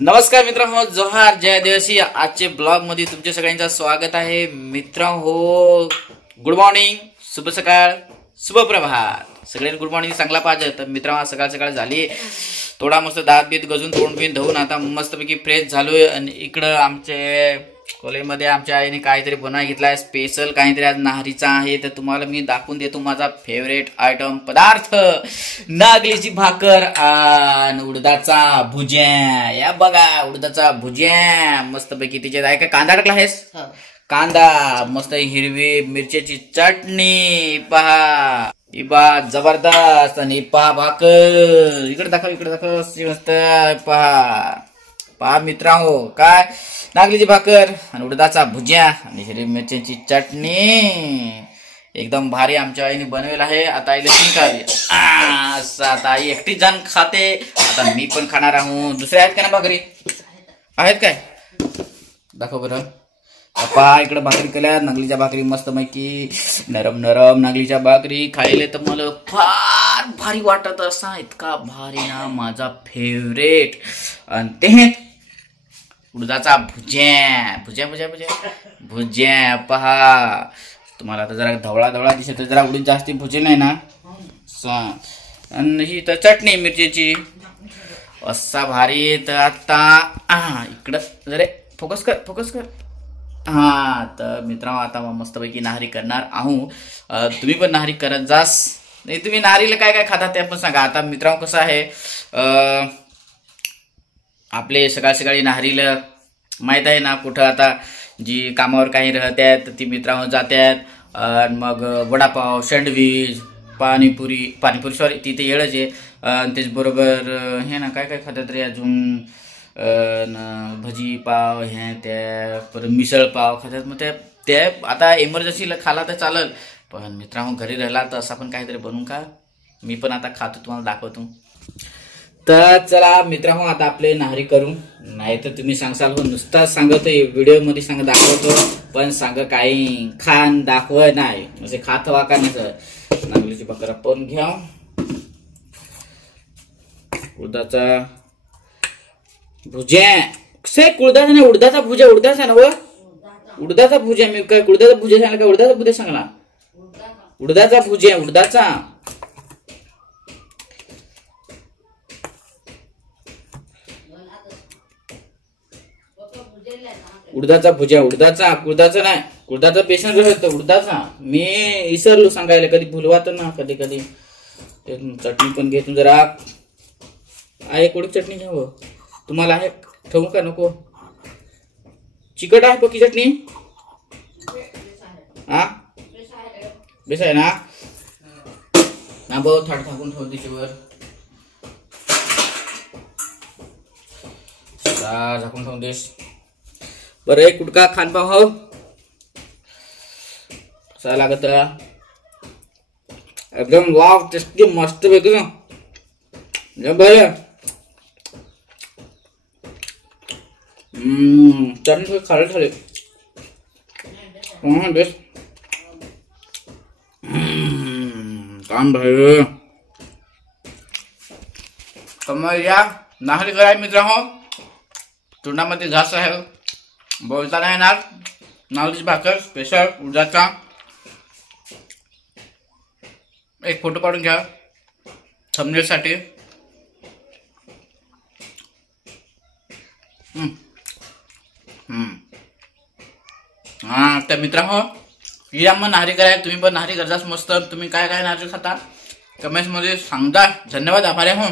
नमस्कार मित्रांनो, जोहार जय आदिवासी. आजचे ब्लॉग मध्ये तुमच्या सगळ्यांचं स्वागत आहे. मित्रांनो, गुड मॉर्निंग, शुभ सकाळ, शुभ प्रभात. सगळ्यांनी गुड मॉर्निंग चांगला पाहिजे. तर मित्रांनो, सकाळ सकाळ झाली, थोडा मस्त दात बीत गजून तोंड बिन धुवून आता मस्तपैकी फ्रेश झालोय. आणि इकडं आमचे कॉलेजमध्ये आमच्या आईने काहीतरी बनवाय घेतलाय, स्पेशल काहीतरी आज नाहरीचा आहे. तर तुम्हाला मी दाखवून देतो माझा फेवरेट आयटम पदार्थ, नागलीची भाकर आणि उडदाचा भुज्या. या बघा, उडदाचा भुज्या मस्तपैकी. तिच्यात आहे का कांदा टाकला आहेस? कांदा, मस्त हिरवी मिरच्याची चटणी पहा, इबा जबरदस्त. आणि पहा भाकर, इकडे दाखव, इकडे दाखव, मस्त पहा पहा मित्रांनो. काय नागलीची भाकर आणि उडदाचा भुज्या आणि हिरवी मिरच्याची चटणी एकदम भारी आमच्या आईने बनवेल आहे. आता आईला शिंकावी असं. आता आई एकटीच जण खाते, आता मी पण खाणार आहो. दुसरे आहेत का ना भाकरी? आहेत काय? दाखव बरं. पप्पा इकडे भाकरी केल्या, नागलीच्या भाकरी मस्त पैकी नरम नरम नागलीच्या भाकरी खायला तर मला फार भारी वाटत असा. इतका भारी ना, माझा फेवरेट. आणि ते उडदाचा भुज्या भुज्या भुज्या भुज्या भुज्या पहा. तुम्हाला आता जरा धवळा धवळा दिसत, जरा उडीद जास्ती भुजे नाही ना. आणि ही तर चटणी मिरचीची असा भारी. तर आता इकडं जरे फोकस कर, फोकस कर. हा, तर मित्रांनो, आता मस्तपैकी नाहरी करणार आहो. तुम्ही पण नाहरी करत जास. नाही, तुम्ही नाहरीला काय काय खाता ते पण सांगा. आता मित्रांनो, कसं आहे, आपले सकाळ सकाळी नाहरीला माहित आहे ना, कुठं आता जी कामावर काही राहतात ती मित्रांनो जातात. मग वडापाव, सँडविच, पाणीपुरी सॉरी, तिथे येळच आहे. त्याचबरोबर हे ना, काय काय खातात रे अजून, भजी पाव, हे त्या परत मिसळ पाव खातात. मग ते आता इमर्जन्सीला खाला तर चालेल, पण मित्रांनो घरी राहिला तर असं पण काहीतरी बनवून का. मी पण आता खातो, तुम्हाला दाखवतो. तर चला मित्रांनो, आता आपले नाहरी करू. नाही तर तुम्ही सांगसाल हो नुसता सांगतो व्हिडिओ मध्ये, सांग दाखवतो पण सांग काही खान दाखव नाही, म्हणजे खात हवा का नाही. नागलीची भाकर आपण घ्या, उडदाचा भुज्या. उडदाचा नाही, उडदाचा भुज्या. उडदाचा ना व उडदाचा भुज्या. मी काय उडदाचा भुज्या सांगला का? उडदाचा भुज्या सांगला. उडदाचा भुज्या, उडदाचा. उडदाचा भुज्या, उडदाचा नाही, उडदाचा पेशंट राहतो उडदाचा. मी विसरलो सांगायला, कधी भुलवात ना कधी कधी. चटणी पण घेतो जरा. आहे कोणी चटणी घ्यावं तुम्हाला? आहे ठेवू का नको? चिकट आहे पक्की चटणी. हा, बेस आहे ना. ना भाऊ, थाट टाकून ठेव तिच्यावर, झाकून ठेवून देस. बरं, एक कुटका खान पाव हो कसा लागत एकदम. वाव, टेस्टी मस्त पैकी. बरं, चटणी खाली खाली बेस. काम भाई कमल या नाहरी कराय मित्रांनो. तोंडामध्ये घास आहे, बोलता नाही येणार. नागलीची भाकर स्पेशल उडदाचा. एक फोटो काढून घ्या थंबनेल साठी. हा, तर मित्रांनो, या मग नाहरी कराय. तुम्ही पण नाहरी करतास मस्त. तुम्ही काय काय नाहरी खाता कमेंट्स मध्ये सांगता. धन्यवाद, आभारी हो.